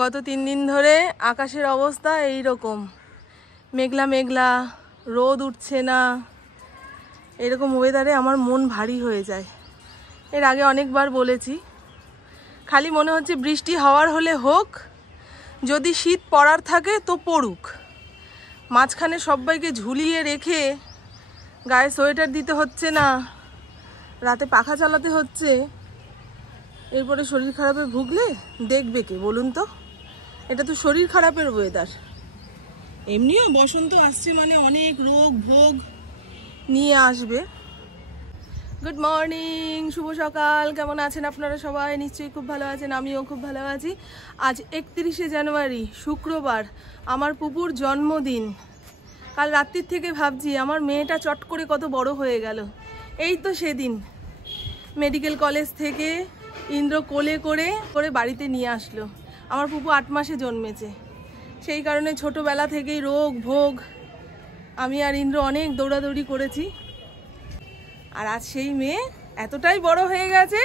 গত 3 দিন ধরে আকাশের অবস্থা এই রকম, মেঘলা মেঘলা, রোদ উঠছে না। এরকম ওয়েদারে আমার মন ভারী হয়ে যায়। এর আগে অনেকবার বলেছি, খালি মনে হচ্ছে বৃষ্টি হওয়ার হলে হোক, যদি শীত পড়ার থাকে তো পড়ুক। মাঝখানে সবাইকে ঝুলিয়ে রেখে গায়ে সোয়েটার দিতে হচ্ছে না, রাতে পাখা চালাতে হচ্ছে, এরপরে শরীর খারাপে ভুগলে দেখবে কে বলুন তো? এটা তো শরীর খারাপের ওয়েদার। এমনিও বসন্ত আসছে মানে অনেক রোগ ভোগ নিয়ে আসবে। গুড মর্নিং, শুভ সকাল। কেমন আছেন আপনারা সবাই? নিশ্চয়ই খুব ভালো আছেন, আমিও খুব ভালো আছি। আজ 31শে জানুয়ারি, শুক্রবার, আমার পুপুর জন্মদিন। কাল রাত্রির থেকে ভাবছি আমার মেয়েটা চট করে কত বড় হয়ে গেল। এই তো সেদিন মেডিকেল কলেজ থেকে ইন্দ্র কোলে করে করে বাড়িতে নিয়ে আসলো। আমার পুপু 8 মাসে জন্মেছে, সেই কারণে ছোটোবেলা থেকেই রোগ ভোগ আমি আর ইন্দ্র অনেক দৌড়াদৌড়ি করেছি। আর আজ সেই মেয়ে এতটাই বড় হয়ে গেছে,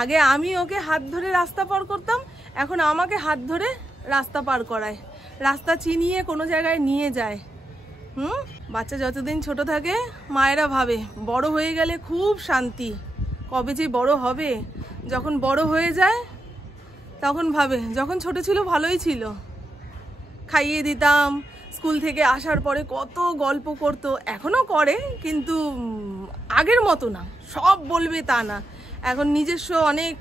আগে আমি ওকে হাত ধরে রাস্তা পার করতাম, এখন আমাকে হাত ধরে রাস্তা পার করায়, রাস্তা চিনিয়ে কোনো জায়গায় নিয়ে যায়। বাচ্চা যতদিন ছোট থাকে মায়েরা ভাবে বড় হয়ে গেলে খুব শান্তি, কবে যে বড় হবে। যখন বড় হয়ে যায় তখন ভাবে যখন ছোট ছিল ভালোই ছিল, খাইয়ে দিতাম, স্কুল থেকে আসার পরে কত গল্প করতো, এখনও করে কিন্তু আগের মতো না, সব বলবে তা না। এখন নিজস্ব অনেক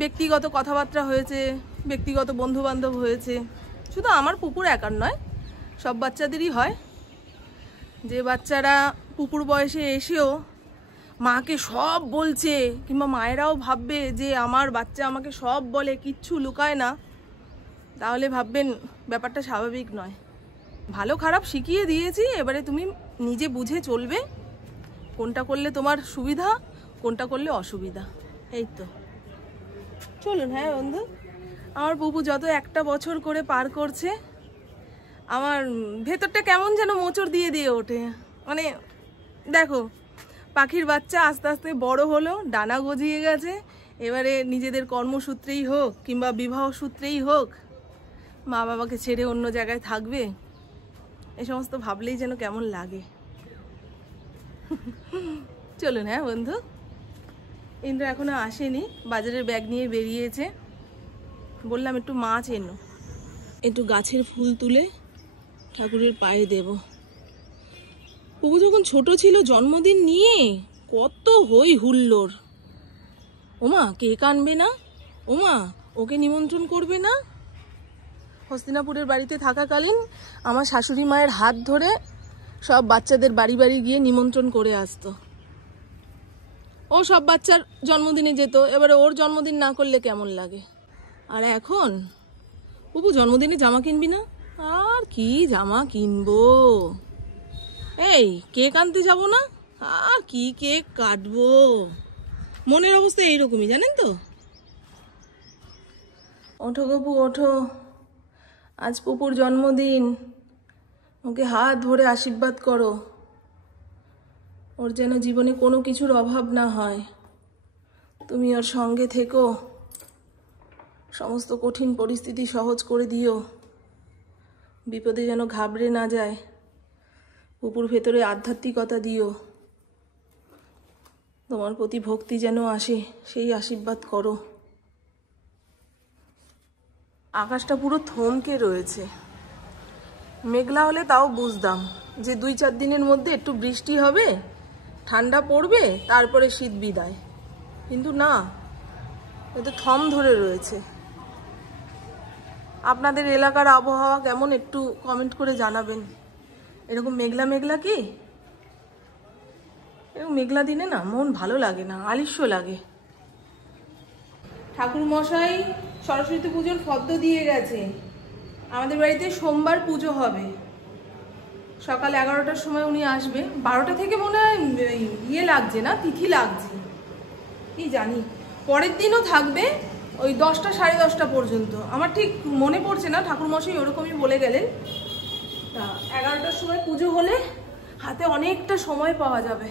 ব্যক্তিগত কথাবার্তা হয়েছে, ব্যক্তিগত বন্ধুবান্ধব হয়েছে। শুধু আমার পুকুর একার নয়, সব বাচ্চাদেরই হয়। যে বাচ্চারা পুকুর বয়সে এসেও মাকে সব বলছে, কিংবা মায়েরাও ভাববে যে আমার বাচ্চা আমাকে সব বলে, কিচ্ছু লুকায় না, তাহলে ভাববেন ব্যাপারটা স্বাভাবিক নয়। ভালো খারাপ শিখিয়ে দিয়েছি, এবারে তুমি নিজে বুঝে চলবে, কোনটা করলে তোমার সুবিধা, কোনটা করলে অসুবিধা। এই তো চলুন। হ্যাঁ বন্ধু, আমার পুপু যত একটা বছর করে পার করছে, আমার ভেতরটা কেমন যেন মোচড় দিয়ে দিয়ে ওঠে। মানে দেখো, পাখির বাচ্চা আস্তে আস্তে বড় হলো, ডানা গজিয়ে গেছে, এবারে নিজেদের কর্মসূত্রেই হোক কিংবা বিবাহ সূত্রেই হোক মা বাবাকে ছেড়ে অন্য জায়গায় থাকবে, এ সমস্ত ভাবলেই যেন কেমন লাগে। চলুন। হ্যাঁ বন্ধু, ইন্দ্র এখনো আসেনি, বাজারের ব্যাগ নিয়ে বেরিয়েছে। বললাম একটু মাছ এনো, একটু গাছের ফুল তুলে ঠাকুরের পায়ে দেব। পুপু যখন ছোট ছিল জন্মদিন নিয়ে কত হই হুল্লোড়। ওমা কেক আনবে না, ওমা ওকে নিমন্ত্রণ করবে না। হস্তিনাপুরের বাড়িতে থাকাকালীন আমার শাশুড়ি মায়ের হাত ধরে সব বাচ্চাদের বাড়ি বাড়ি গিয়ে নিমন্ত্রণ করে আসতো। ও সব বাচ্চার জন্মদিনে যেত, এবারে ওর জন্মদিন না করলে কেমন লাগে। আর এখন পুপু জন্মদিনে জামা কিনবি না? আর কি জামা কিনবো, এই কেক আনতে যাব না, আর কি কেক কাটবো। মনের অবস্থা এইরকমই, জানেন তো। ওঠো গপু ওঠো, আজ পুপুর জন্মদিন, ওকে হাত ধরে আশীর্বাদ করো, ওর যেন জীবনে কোনো কিছুর অভাব না হয়। তুমি ওর সঙ্গে থেকো, সমস্ত কঠিন পরিস্থিতি সহজ করে দিও, বিপদে যেন ঘাবড়ে না যায়, পুপুর ভেতরে আধ্যাত্মিকতা দিও, তোমার প্রতি ভক্তি যেন আসে, সেই আশীর্বাদ করো। আকাশটা পুরো থমকে রয়েছে। মেঘলা হলে তাও বুঝতাম যে 2-4 দিনের মধ্যে একটু বৃষ্টি হবে, ঠান্ডা পড়বে, তারপরে শীত বিদায়, কিন্তু না, এতে থম ধরে রয়েছে। আপনাদের এলাকার আবহাওয়া কেমন একটু কমেন্ট করে জানাবেন। এরকম মেঘলা মেঘলা কি? এরকম মেঘলা দিনে না মন ভালো লাগে না, আলিস্য লাগে। ঠাকুর মশাই সরস্বতী পুজোর ফদ্দ দিয়ে গেছে। আমাদের বাড়িতে সোমবার পুজো হবে, সকাল 11টার সময় উনি আসবে। 12টা থেকে মনে হয় ইয়ে লাগছে না, তিথি লাগছে কি জানি। পরের দিনও থাকবে ওই 10টা 10:30 পর্যন্ত, আমার ঠিক মনে পড়ছে না, ঠাকুরমশাই ওরকমই বলে গেলেন। তা 11টার সময় পুজো হলে হাতে অনেকটা সময় পাওয়া যাবে।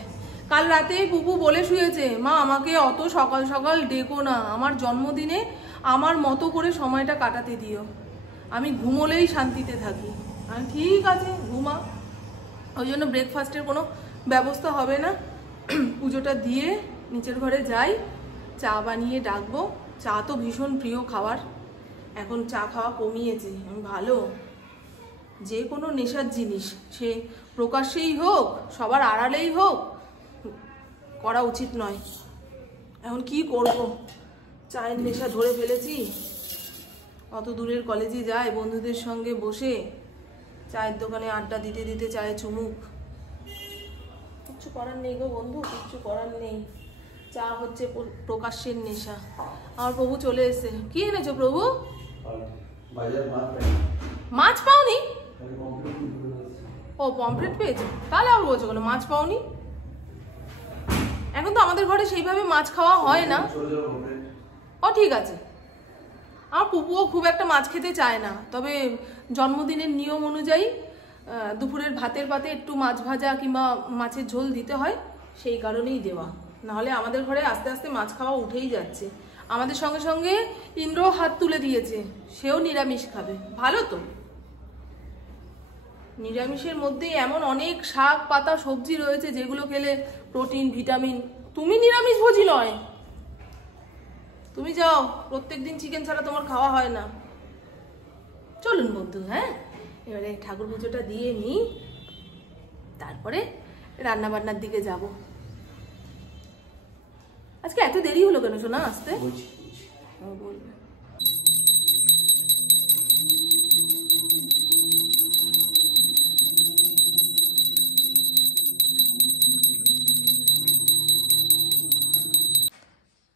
কাল রাতেই পুপু বলে শুয়েছে, মা আমাকে অত সকাল সকাল ডেকো না, আমার জন্মদিনে আমার মতো করে সময়টা কাটাতে দিও, আমি ঘুমোলেই শান্তিতে থাকি। আমি ঠিক আছে ঘুমা, ওই জন্য ব্রেকফাস্টের কোনো ব্যবস্থা হবে না। পুজোটা দিয়ে নিচের ঘরে যাই, চা বানিয়ে ডাকবো। চা তো ভীষণ প্রিয় খাবার, এখন চা খাওয়া কমিয়েছে। আমি ভালো, যে কোনো নেশার জিনিস সে প্রকাশ্যেই হোক সবার আড়ালেই হোক করা উচিত নয়। এখন কি করব, চায়ের নেশা ধরে ফেলেছি। অত দূরের কলেজে যায় বন্ধুদের সঙ্গে বসে চায়ের দোকানে আড্ডা দিতে দিতে চায়ে চুমুক। কিচ্ছু করার নেই গো বন্ধু, কিচ্ছু করার নেই। চা হচ্ছে প্রকাশ্যের নেশা। আমার প্রভু চলে এসেছে। কি এনেছো প্রভু? মাছ পাওনি? ও পমফ্রেট পেয়েছো, তাহলে আর বলছো কেন মাছ পাওনি? এখন তো আমাদের ঘরে সেইভাবে মাছ খাওয়া হয় না। ও ঠিক আছে, আমার পুপুও খুব একটা মাছ খেতে চায় না, তবে জন্মদিনের নিয়ম অনুযায়ী দুপুরের ভাতের পাতে একটু মাছ ভাজা কিংবা মাছের ঝোল দিতে হয়, সেই কারণেই দেওয়া। নাহলে আমাদের ঘরে আস্তে আস্তে মাছ খাওয়া উঠেই যাচ্ছে। আমাদের সঙ্গে সঙ্গে ইন্দ্র হাত তুলে দিয়েছে, সেও নিরামিষ খাবে। ভালো তো, নিরামিষের মধ্যেই এমন অনেক শাক পাতা সবজি রয়েছে যেগুলো খেলে প্রোটিন ভিটামিন। তুমি নিরামিষ ভোজি নয়, তুমি যাও, প্রত্যেকদিন চিকেন ছাড়া তোমার খাওয়া হয় না। চলুন বন্ধু, হ্যাঁ এবারে ঠাকুর পুজোটা দিয়ে নিই, তারপরে রান্না বান্নার দিকে যাব। আজকে এত দেরি হলো কেন শোনা আসতে? বলবে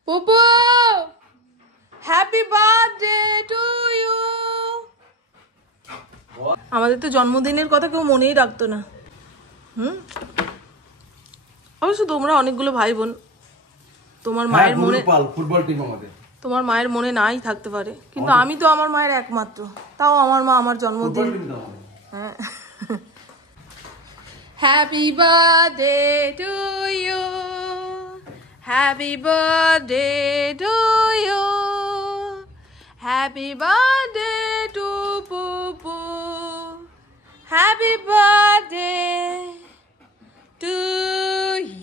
পুপু, হ্যাপি বার্থডে টু ইউ। আমাদের তো জন্মদিনের কথা কেউ মনেই রাখতো না। অবশ্য তোমরা অনেকগুলো ভাই বোন, তোমার মায়ের মনে ফুটবল টিম আমাদের, তোমার মায়ের মনে নাই থাকতে পারে, কিন্তু আমি তো আমার মায়ের একমাত্র। তাও আমার মা আমার জন্মদিন। হ্যাঁ, happy birthday to you, happy birthday to you, happy birthday to Pupu, happy birthday to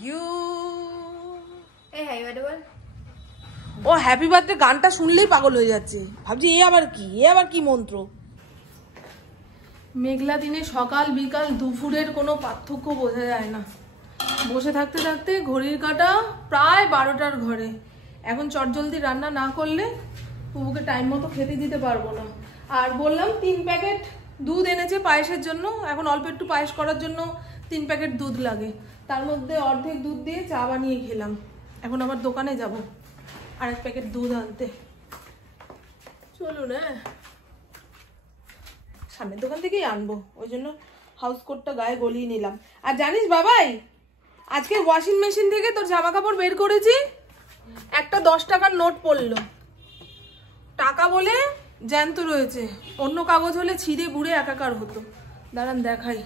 you. ও হ্যাপি বার্থডে গানটা শুনলেই পাগল হয়ে যাচ্ছে, ভাবছি এ আবার কি মন্ত্র। মেঘলা দিনে সকাল বিকাল দুপুরের কোনো পার্থক্য বোঝা যায় না। বসে থাকতে থাকতে ঘড়ির কাঁটা প্রায় 12টার ঘরে। এখন চটজলদি রান্না না করলে পুপুকে টাইম মতো খেতে দিতে পারবো না। আর বললাম 3 প্যাকেট দুধ এনেছে পায়েসের জন্য, এখন অল্প একটু পায়েস করার জন্য 3 প্যাকেট দুধ লাগে, তার মধ্যে অর্ধেক দুধ দিয়ে চা বানিয়ে খেলাম। এখন আবার দোকানে যাব আর 1 প্যাকেট দুধ আনতে। চলুন, হ্যাঁ সামনের দোকান থেকেই আনবো, ওই জন্য হাউস কোটটা গায়ে গলিয়ে নিলাম। আর জানিস বাবাই, আজকে ওয়াশিং মেশিন থেকে তোর জামা কাপড় বের করেছি, একটা 10 টাকার নোট পড়লো। টাকা বলে জ্যান্ত রয়েছে, অন্য কাগজ হলে ছিঁড়ে বুড়ে একাকার হতো। দাঁড়ান দেখাই,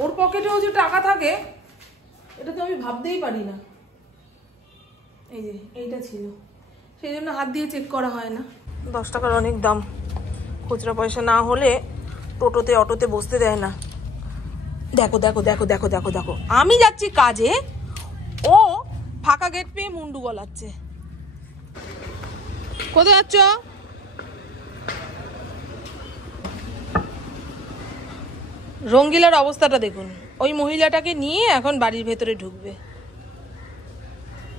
ওর পকেটেও যে টাকা থাকে এটা তো আমি ভাবতেই পারি না। এই যে এইটা ছিল, সেই জন্য হাত দিয়ে চেক করা হয় না। 10 টাকার অনেক দাম, খুচরা পয়সা না হলে টোটোতে অটোতে বসতে দেয় না। দেখো দেখো দেখো দেখো দেখো দেখো, আমি যাচ্ছি কাজে, ও ফাঁকা গেট পেয়ে মুন্ডু গলাচ্ছে। কোথায় যাচ্ছ? রঙ্গিলার অবস্থাটা দেখুন, ওই মহিলাটাকে নিয়ে এখন বাড়ির ভেতরে ঢুকবে।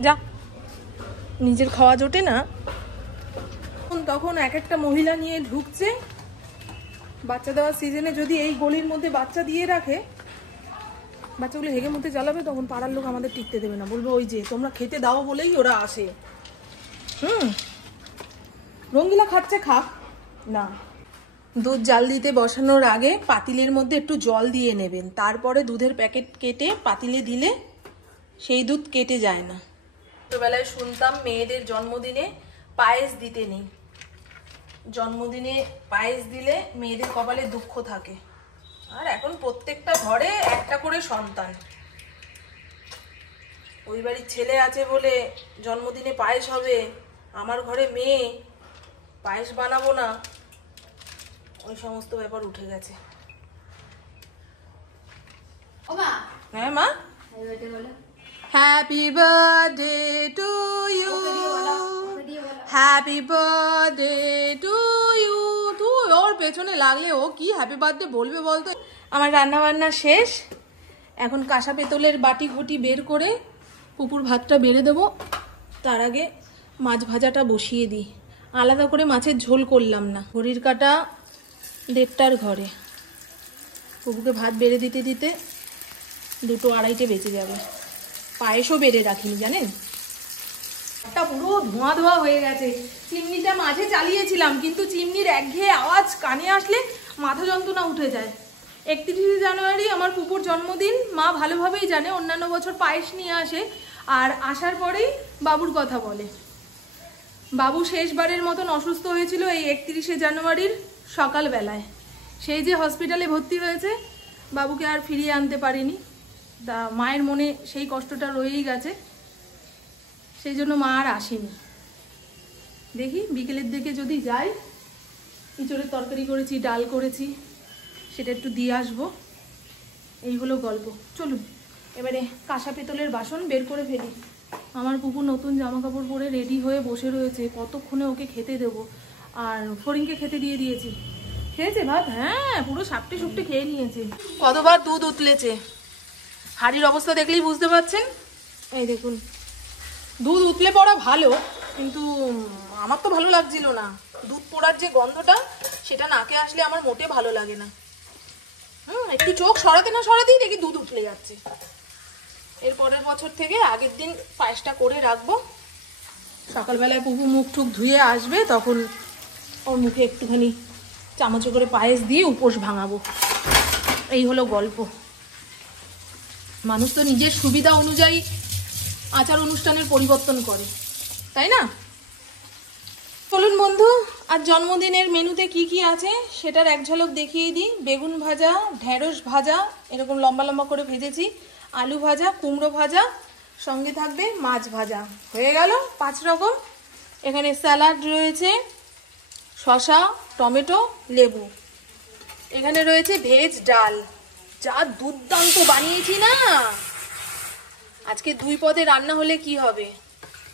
যা, নিজের খাওয়া জোটে না, তখন এক একটা মহিলা নিয়ে ঢুকছে। বাচ্চা দেওয়ার সিজনে যদি এই গলির মধ্যে বাচ্চা দিয়ে রাখে, বাচ্চাগুলো হেগে মুতে জ্বালাবে, তখন পাড়ার লোক আমাদের টিকতে দেবে না, বলবে ওই যে তোমরা খেতে দাও বলেই ওরা আসে। রঙ্গিলা খাচ্ছে, খাক না। দুধ জাল দিতে বসানোর আগে পাতিলের মধ্যে একটু জল দিয়ে নেবেন, তারপরে দুধের প্যাকেট কেটে পাতিলে দিলে সেই দুধ কেটে যায় না। ছোটবেলায় শুনতাম মেয়েদের জন্মদিনে পায়েস দিতে নেই, জন্মদিনে পায়েস দিলে মেয়েদের কপালে দুঃখ থাকে। আর এখন প্রত্যেকটা ঘরে একটা করে সন্তান। ওই বাড়ির ছেলে আছে বলে জন্মদিনে পায়েস হবে, আমার ঘরে মেয়ে, পায়েস বানাবো না, ওই সমস্ত ব্যাপার উঠে গেছে। হ্যাঁ মা, happy birthday to you, happy birthday to you. তুই ওর পেছনে লাগলে ও কি হ্যাপি বার্থডে বলবে বলতো। আমার রান্না বান্না শেষ, এখন কাঁসা পেতলের বাটি ঘুটি বের করে পুকুর ভাতটা বেড়ে দেবো। তার আগে মাছ ভাজাটা বসিয়ে দিই। আলাদা করে মাছের ঝোল করলাম না। ঘড়ির কাঁটা 1:30টার ঘরে। পুকুরকে ভাত বেড়ে দিতে দিতে 2টো 2:30 বেজে যাবে। পায়েসও বেড়ে রাখিনি জানেন, একটা পুরো ধোঁয়া ধোঁয়া হয়ে গেছে। চিমনিটা মাঝে চালিয়েছিলাম, কিন্তু চিমনির একঘেয়ে আওয়াজ কানে আসলে মাথা যন্ত্রণা উঠে যায়। 31শে জানুয়ারি আমার পুকুর জন্মদিন। মা ভালোভাবেই জানে, অন্যান্য বছর পায়েস নিয়ে আসে, আর আসার পরেই বাবুর কথা বলে। বাবু শেষবারের মতন অসুস্থ হয়েছিল এই 31শে জানুয়ারির সকালবেলায়। সেই যে হসপিটালে ভর্তি হয়েছে, বাবুকে আর ফিরিয়ে আনতে পারিনি। তা মায়ের মনে সেই কষ্টটা রয়েই গেছে, সেই জন্য মা আর আসেনি। দেখি বিকেলের দিকে যদি যাই, ইঁচড়ের তরকারি করেছি, ডাল করেছি, সেটা একটু দিয়ে আসবো। এই হলো গল্প। চলুন এবারে কাঁসা পেতলের বাসন বের করে ফেলি। আমার পুকুর নতুন জামা কাপড় পরে রেডি হয়ে বসে রয়েছে, কতক্ষণে ওকে খেতে দেবো। আর ফরিনকে খেতে দিয়ে দিয়েছি। খেয়েছে ভাত? হ্যাঁ, পুরো সাপটে সুপটে খেয়ে নিয়েছে। কতবার দুধ উতলেছে, হাড়ির অবস্থা দেখলেই বুঝতে পারছেন। এই দেখুন, দুধ উতলে পড়া ভালো, কিন্তু আমার তো ভালো লাগছিল না। দুধ পোড়ার যে গন্ধটা, সেটা নাকে আসলে আমার মোটে ভালো লাগে না। একটু চোখ সরাতে না সরাতেই দেখি দুধ উতলে যাচ্ছে। এর পরের বছর থেকে আগের দিন পায়েসটা করে রাখবো। সকালবেলায় পুপু মুখ টুক ধুয়ে আসবে, তখন ওর মুখে একটুখানি চামচে করে পায়েস দিয়ে উপোস ভাঙাবো। এই হলো গল্প। মানুষ তো নিজের সুবিধা অনুযায়ী আচার অনুষ্ঠানের পরিবর্তন করে, তাই না? চলুন বন্ধু, আর জন্মদিনের মেনুতে কি কি আছে সেটার এক ঝলক দেখিয়ে দিই। বেগুন ভাজা, ঢেঁড়স ভাজা এরকম লম্বা লম্বা করে ভেজেছি, আলু ভাজা, কুমড়ো ভাজা, সঙ্গে থাকবে মাছ ভাজা। হয়ে গেল 5 রকম। এখানে স্যালাড রয়েছে, শসা, টমেটো, লেবু। এখানে রয়েছে ভেজ ডাল, যা দুর্দান্ত বানিয়েছি না। আজকে 2 পদে রান্না হলে কি হবে,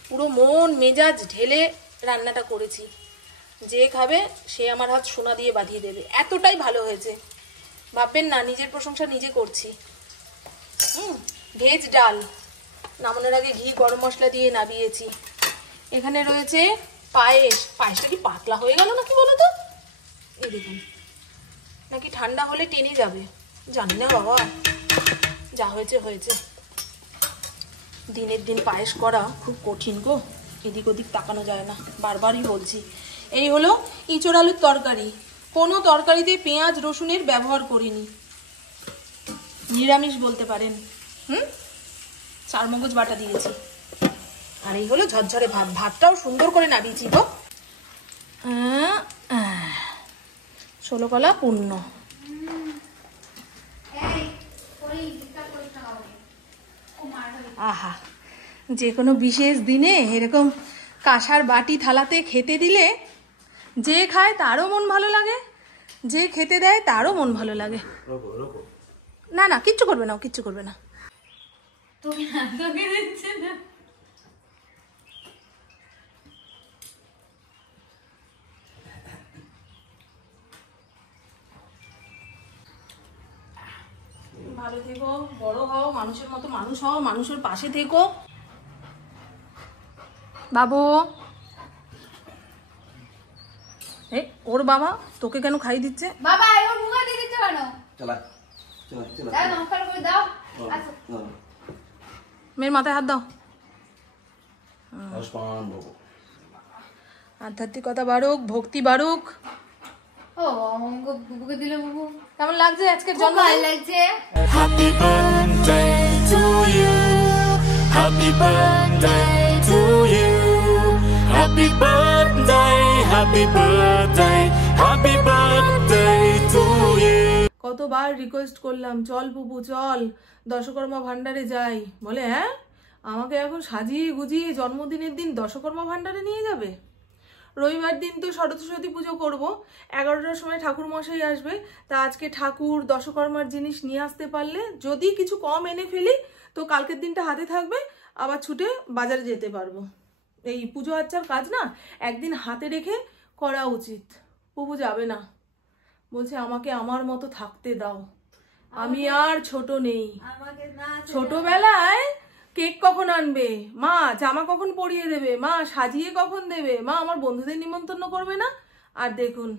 পুরো মন মেজাজ ঢেলে রান্নাটা করেছি। যে খাবে সে আমার হাত সোনা দিয়ে বাঁধিয়ে দেবে, এতটাই ভালো হয়েছে। ভাববেন না নিজের প্রশংসা নিজে করছি। ভেজ ডাল, নামানোর আগে ঘি গরম মশলা দিয়ে নামিয়েছি। এখানে রয়েছে পায়েস। পায়েসটা কি পাতলা হয়ে গেল নাকি বলো তো? এই দেখুন, নাকি ঠান্ডা হলে টেনে যাবে, জানি না বাবা। যা হয়েছে হয়েছে। দিনের দিন পায়েস করা খুব কঠিন গো, এদিক ওদিক তাকানো যায় না, বারবারই বলছি। এই হলো ইঁচড় আলুর তরকারি। কোনো তরকারিতে পেঁয়াজ রসুনের ব্যবহার করিনি, নিরামিষ বলতে পারেন। 4 মগজ বাটা দিয়েছি। আর এই হলো ঝরঝরে ভাত। ভাতটাও সুন্দর করে নামিয়েছি গো। 16 কলা পূর্ণ। আহা, যে কোনো বিশেষ দিনে এরকম কাঁসার বাটি থালাতে খেতে দিলে যে খায় তারও মন ভালো লাগে, যে খেতে দেয় তারও মন ভালো লাগে। না না, কিচ্ছু করবে না, কিচ্ছু করবে না। ভালো থেকো, বড় হও, মানুষের মতো মানুষ হও, মানুষের পাশে থেকো। বাবু, ওর বাবা তোকে কেন খাই দিচ্ছে? বাবা এও মুখে দিয়ে দিতে কেন? চলা চলা চলা দাও, নমস্কার করে দাও। আসো, মেয়ের মাথায় হাত দাও। আসমান বাবু, আধ্যাত্মিকতা বাড়ুক, ভক্তি বাড়ুক। ও বুবুকে দিলে। বুবু কেমন লাগছে আজকের খুব জন্ম? ভালো লাগছে। Happy birthday to you. Happy birthday to you. Happy birthday, happy birthday, happy birthday to you. কতবার রিকোয়েস্ট করলাম, চল পুপু চল, দশকর্মা ভান্ডারে যাই। বলে হ্যাঁ, আমাকে এখন সাজিয়ে গুজিয়ে জন্মদিনের দিন দশকর্মা ভাণ্ডারে নিয়ে যাবে। রবিবার দিন তো সরস্বতী পুজো করবো, 11টার সময় ঠাকুর মশাই আসবে। তা আজকে ঠাকুর দশকর্মার জিনিস নিয়ে আসতে পারলে, যদি কিছু কম এনে ফেলি তো কালকের দিনটা হাতে থাকবে, আবার ছুটে বাজারে যেতে পারবো। এই পুজো আচ্চার কাজ না একদিন হাতে রেখে করা উচিত। পুপু যাবে না, বলছে আমাকে আমার মতো থাকতে দাও, আমি আর ছোট নেই। ছোটবেলায় কেক কখন আনবে মা, জামা কখন পরিয়ে দেবে মা, সাজিয়ে কখন দেবে মা, আমার বন্ধুদের নিমন্ত্রণ করবে না। আর দেখুন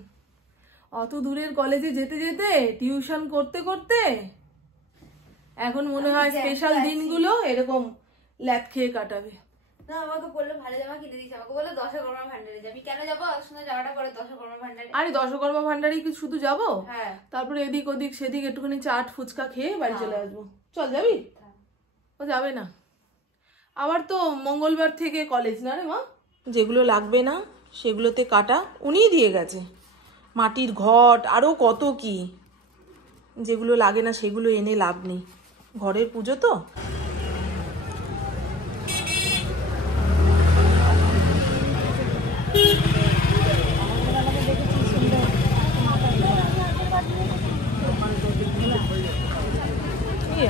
অত দূরের কলেজে যেতে যেতে, টিউশন করতে করতে এখন মনে হয় স্পেশাল দিনগুলো এরকম ল্যাদ খেয়ে কাটাবে। না আমাকে বললো ভালো জামা কিনে দিয়েছে, আমাকে বললো দশকর্মা ভান্ডারে যাবি। কেন যাবো, শুনে যাওয়াটা করে দশকর্মা ভান্ডারে। আরে দশকর্মা ভান্ডারে কি শুধু যাবো? হ্যাঁ, তারপরে এদিক ওদিক সেদিক একটুখানি চাট ফুচকা খেয়ে বাড়ি চলে আসবো। চল যাবি? ও যাবে না, আবার তো মঙ্গলবার থেকে কলেজ না রে মা। যেগুলো লাগবে না সেগুলোতে কাটা উনিই দিয়ে গেছে, মাটির ঘট আরো কত কি। যেগুলো লাগে না সেগুলো এনে লাভ নেই, ঘরের পুজো তো।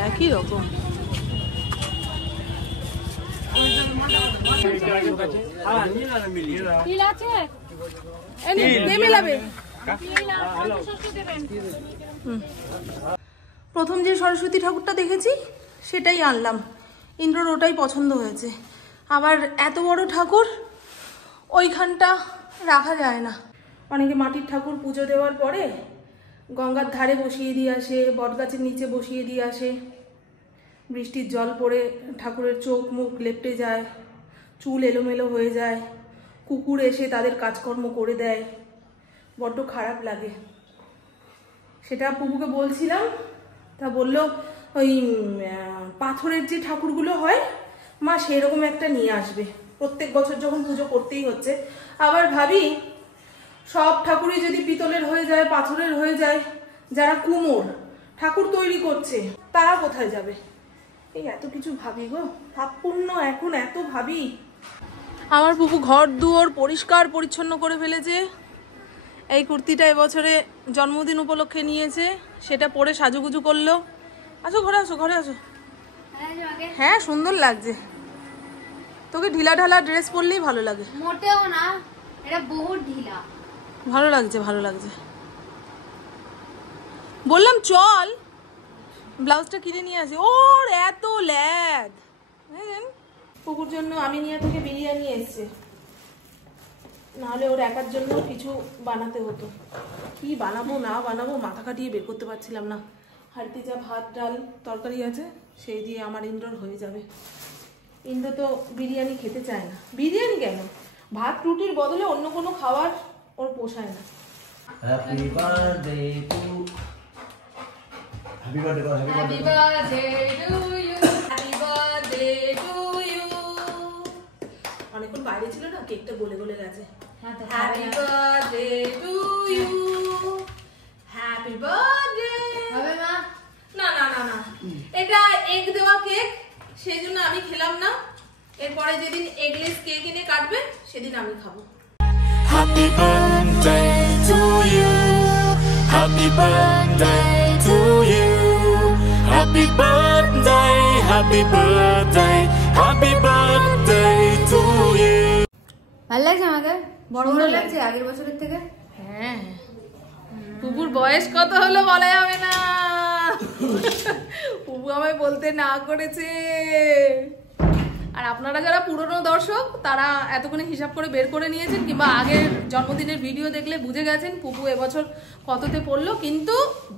একই রকম। প্রথম যে সরস্বতী ঠাকুরটা দেখেছি সেটাই আনলাম, ইন্দ্রর ওটাই পছন্দ হয়েছে। আবার এত বড় ঠাকুর ওইখানটা রাখা যায় না। অনেকে মাটির ঠাকুর পুজো দেওয়ার পরে গঙ্গার ধারে বসিয়ে দিয়ে আসে, বটগাছের নিচে বসিয়ে দিয়ে আসে। বৃষ্টির জল পড়ে ঠাকুরের চোখ মুখ লেপটে যায়, চুল এলোমেলো হয়ে যায়, কুকুর এসে তাদের কাজকর্ম করে দেয়, বড্ড খারাপ লাগে। সেটা পুপুকে বলছিলাম, তা বলল ওই পাথরের যে ঠাকুরগুলো হয় মা সেরকম একটা নিয়ে আসবে, প্রত্যেক বছর যখন পুজো করতেই হচ্ছে। আবার ভাবি সব ঠাকুরই যদি পিতলের হয়ে যায়, পাথরের হয়ে যায়, যারা কুমোর ঠাকুর তৈরি করছে তারা কোথায় যাবে? এই এত কিছু ভাবি গো, ভাবপূর্ণ এখন এত ভাবি। আমার পুপু ঘর দুয়ার পরিষ্কার পরিচ্ছন্ন করে ফেলেছে। এই কুর্তিটা এবছরে জন্মদিন উপলক্ষে নিয়েছে, সেটা পরে সাজুগুজু করলো। আসো ঘরে আসো, ঘরে আসো। হ্যাঁ সুন্দর লাগছে, তোকে ঢিলা ঢালা ড্রেস পরলেই ভালো লাগে। মোটেও না, এটা বহুত ঢিলা। ভালো লাগছে, ভালো লাগছে। বললাম চল ব্লাউজটা কিনে নিয়ে আসি। ওর এত ল্যাদ। পুকুর জন্য আমি নিয়ে থেকে বিরিয়ানি এসছে, নাহলে ওর একার জন্য কিছু বানাতে হতো। কি বানাবো না বানাবো মাথা কাটিয়ে বের করতে পারছিলাম না। হাঁড়িতে যা ভাত ডাল তরকারি আছে সেই দিয়ে আমার ইন্দ্রর হয়ে যাবে। ইন্দ্র তো বিরিয়ানি খেতে চায় না। বিরিয়ানি কেন, ভাত রুটির বদলে অন্য কোনো খাবার ওর পোষায় না। Happy birthday to, happy birthday কর, happy birthday to you, happy birthday to you. অনেকক্ষণ বাইরে ছিল না, কেকটা গলে গলে গেছে। Happy birthday to you, happy birthday. হবে মা? না না না না, এটা এগ দেওয়া কেক, সেই জন্য আমি খেলাম না। এরপরে যেদিন এগলেস কেক এনে কাটবে সেদিন আমি খাবো। Happy birthday to you. Happy birthday to you. Happy birthday, happy birthday, happy birthday to you. ভালো লাগছে আমাকে, বড় বড় লাগছে আগের বছরের থেকে। হ্যাঁ, পুপুর বয়স কত হলো বলা যাবে না। পুপু আমায় বলতে না করেছে। আর আপনারা যারা পুরনো দর্শক তারা এতক্ষণে হিসাব করে বের করে নিয়েছেন, কিংবা আগের জন্মদিনের ভিডিও দেখলে বুঝে গেছেন পুপু এবছর কততে পড়লো, কিন্তু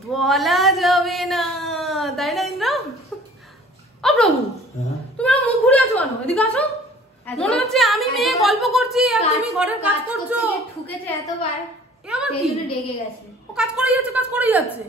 বলা যাবে না, তাই না ইন্দ্র? ও প্রভু, তুমি আমার মুখ ঘুরে আছো কেন? এদিকে আসো। মনে হচ্ছে আমি মেয়ে গল্প করছি আর তুমি ঘরের কাজ করছো। ঠুকেছে এতবার, এ আবার সেই কি? জন্য রেগে গেছে। ও কাজ করেই যাচ্ছে, কাজ করেই যাচ্ছে।